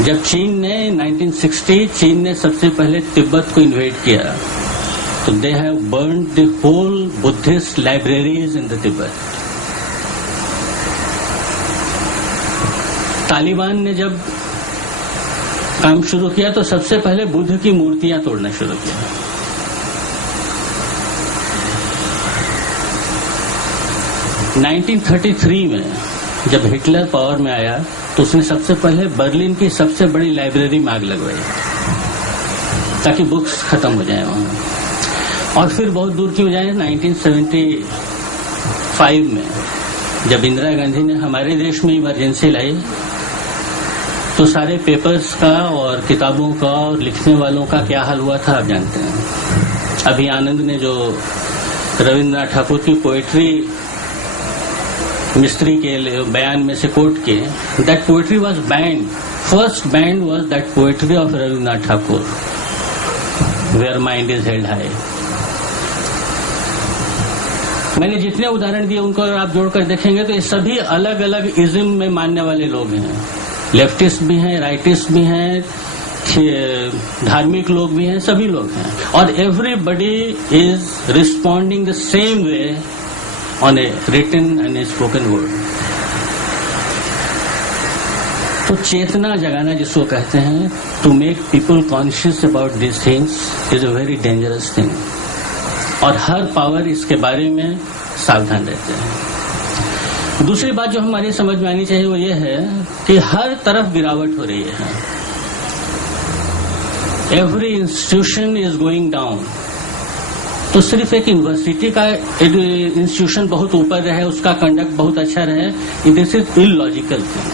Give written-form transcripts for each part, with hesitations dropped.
जब चीन ने 1960 चीन ने सबसे पहले तिब्बत को इन्वेड किया, तो they have burned the whole Buddhist libraries in the Tibet. Taliban ने जब काम शुरू किया तो सबसे पहले बुद्ध की मूर्तियां तोड़ना शुरू किया। नाइनटीन 1933 में जब हिटलर पावर में आया तो उसने सबसे पहले बर्लिन की सबसे बड़ी लाइब्रेरी में आग लगवाई ताकि बुक्स खत्म हो जाए वहां। और फिर बहुत दूर की बजाय 1975 में जब इंदिरा गांधी ने हमारे देश में इमरजेंसी लाई तो सारे पेपर्स का और किताबों का और लिखने वालों का क्या हाल हुआ था आप जानते हैं। अभी आनंद ने जो रविन्द्रनाथ ठाकुर की पोएट्री मिस्त्री के बयान में से कोट किए, that poetry was banned, first banned was that poetry of Rabindranath Thakur, where mind is held high. मैंने जितने उदाहरण दिए उनको अगर आप जोड़कर देखेंगे तो ये सभी अलग अलग इज्म में मानने वाले लोग हैं। लेफ्टिस्ट भी हैं, राइटिस्ट भी हैं, धार्मिक लोग भी हैं, सभी लोग हैं। और everybody is responding the same way on a written and a spoken word. तो चेतना जगाना जिसको कहते हैं, to make people conscious about this things is a very dangerous thing. और हर पावर इसके बारे में सावधान रहते हैं। दूसरी बात जो हमारी समझ में आनी चाहिए वो ये है कि हर तरफ गिरावट हो रही है। Every institution is going down. तो सिर्फ एक यूनिवर्सिटी का इंस्टीट्यूशन बहुत ऊपर रहे, उसका कंडक्ट बहुत अच्छा रहे, दिस इज इलॉजिकल थिंग।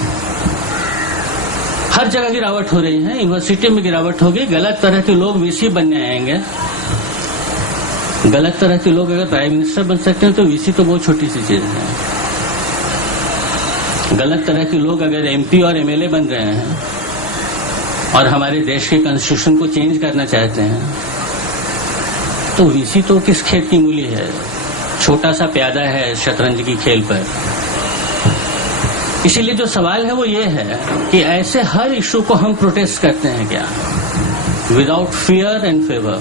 हर जगह गिरावट हो रही है, यूनिवर्सिटी में गिरावट होगी। गलत तरह के लोग वीसी बनने आएंगे। गलत तरह के लोग अगर प्राइम मिनिस्टर बन सकते हैं तो वीसी तो बहुत छोटी सी चीज है। गलत तरह के लोग अगर एमपी और एमएलए बन रहे हैं और हमारे देश के कॉन्स्टिट्यूशन को चेंज करना चाहते हैं तो वीसी तो किस खेत की मूली है, छोटा सा प्यादा है शतरंज की खेल पर। इसीलिए जो सवाल है वो ये है कि ऐसे हर इशू को हम प्रोटेस्ट करते हैं क्या, without fear and favour,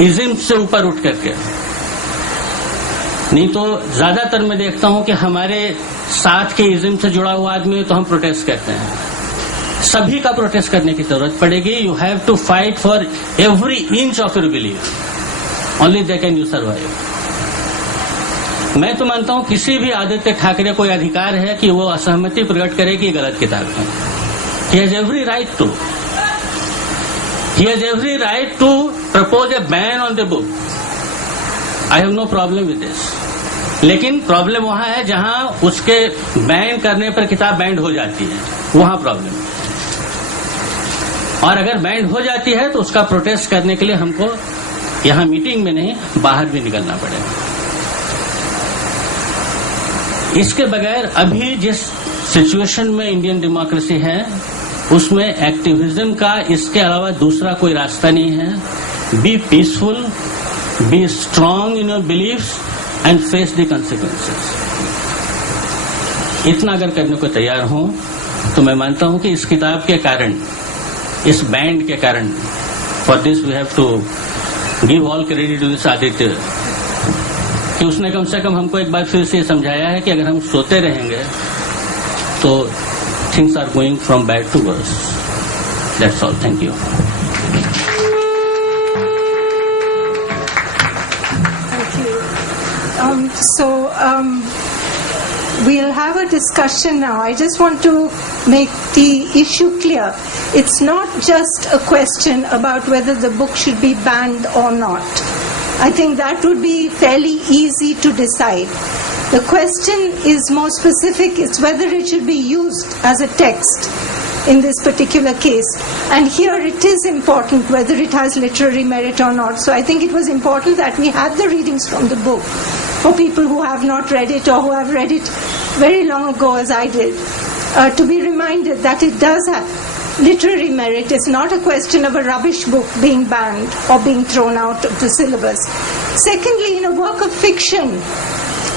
ism से ऊपर उठ करके। नहीं तो ज्यादातर मैं देखता हूं कि हमारे साथ के इज्म से जुड़ा हुआ आदमी तो हम प्रोटेस्ट करते हैं। सभी का प्रोटेस्ट करने की जरूरत पड़ेगी। You have to fight for every inch of your belief, only they can you survive. मैं तो मानता हूं किसी भी आदित्य ठाकरे को अधिकार है कि वो असहमति प्रकट करे कि गलत किताब है। He has every right to, he has every right to propose a ban on the book. I have no problem with this. लेकिन प्रॉब्लम वहां है जहां उसके बैन करने पर किताब बैंड हो जाती है, वहां प्रॉब्लम। और अगर बैंड हो जाती है तो उसका प्रोटेस्ट करने के लिए हमको यहां मीटिंग में नहीं बाहर भी निकलना पड़ेगा। इसके बगैर अभी जिस सिचुएशन में इंडियन डेमोक्रेसी है उसमें एक्टिविज्म का इसके अलावा दूसरा कोई रास्ता नहीं है। Be peaceful, be strong in your believes and face the consequences. इतना अगर करने को तैयार हो तो मैं मानता हूं कि इस किताब के कारण, इस बैंड के कारण, for this we have to give all credit to this Aditya, कि उसने कम से कम हमको एक बार फिर से समझाया है कि अगर हम सोते रहेंगे तो things are going from bad to worse. That's all. Thank you. Thank you. We'll have a discussion now. I just want to make the issue clear. It's not just a question about whether the book should be banned or not. I think that would be fairly easy to decide. The question is more specific. It's whether it should be used as a text in this particular case. And here it is important whether it has literary merit or not. So I think it was important that we had the readings from the book for people who have not read it or who have read it very long ago as I did, to be reminded that it does have literary merit. It's not a question of a rubbish book being banned or being thrown out of the syllabus. Secondly, in a work of fiction,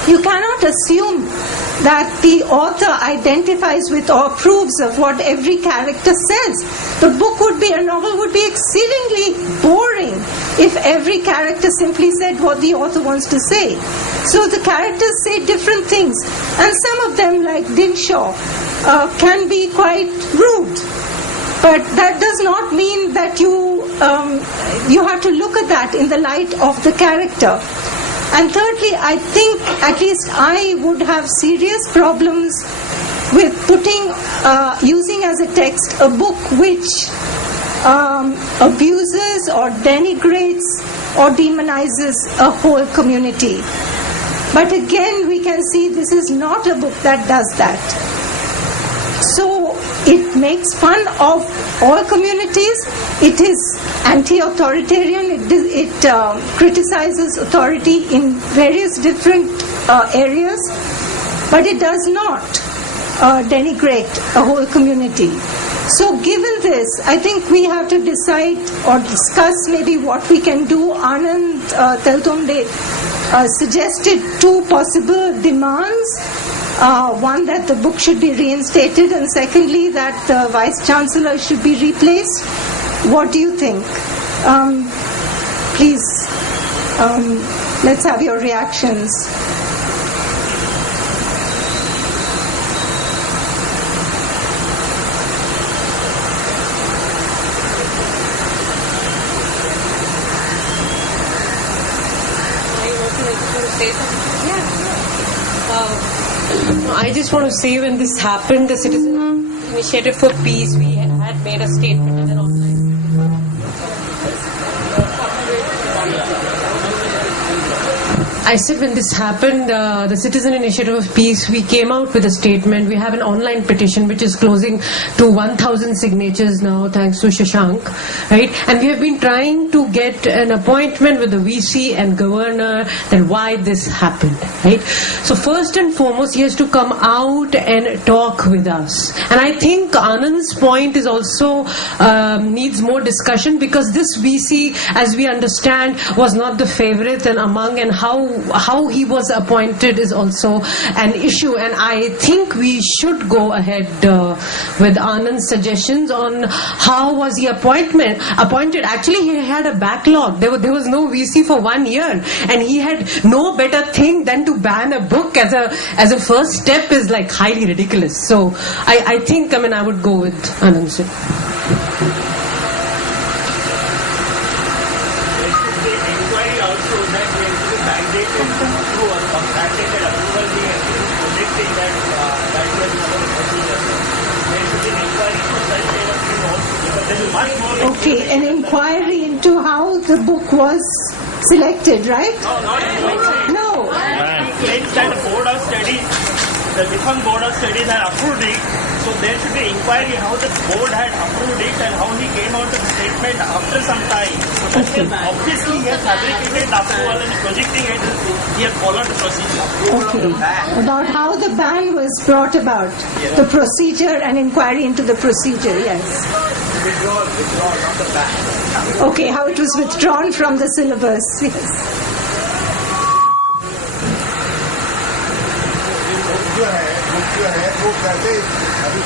You cannot assume that the author identifies with or approves of what every character says. The novel would be exceedingly boring if every character simply said what the author wants to say. So the characters say different things, and some of them, like Dinshaw, can be quite rude. But that does not mean that you have to look at that in the light of the character. And thirdly, I think, at least I would have serious problems with using as a text a book which abuses or denigrates or demonizes a whole community. But again, we can see this is not a book that does that. So it makes fun of all communities. It is anti-authoritarian. It criticizes authority in various different areas, but it does not denigrate a whole community. So given this, I think we have to decide or discuss maybe what we can do. Anand Teltonde suggested two possible demands. One, that the book should be reinstated, and secondly, that the Vice-Chancellor should be replaced. What do you think? Please, let's have your reactions. I just want to say, when this happened, the Citizen Initiative for Peace, we had made a statement in an online. I said when this happened, the Citizen Initiative of Peace, we came out with a statement. We have an online petition which is closing to 1,000 signatures now, thanks to Shashank, right? And we have been trying to get an appointment with the VC and governor and why this happened, right? So first and foremost, he has to come out and talk with us. And I think Anand's point is also needs more discussion, because this VC, as we understand, was not the favorite and among, and how he was appointed is also an issue. And I think we should go ahead with Anand's suggestions on how was he appointed. Actually, he had a backlog. There was no VC for 1 year, and he had no better thing than to ban a book as a first step is like highly ridiculous. So I think, I would go with Anand sir. Okay, an inquiry into how the book was selected, right? No, not inquiry. No. Claims that the Board of Studies, the different Board of Studies had approved it. So there should be inquiry how the board had approved it and how he came out with the statement after some time. So obviously he has fabricated the approval and projecting it. He has followed the procedure. Okay. About how the ban was brought about, the procedure and inquiry into the procedure, yes. Withdrawal of the ban. Okay, how it was withdrawn from the syllabus, yes. जो है वो कैसे अभी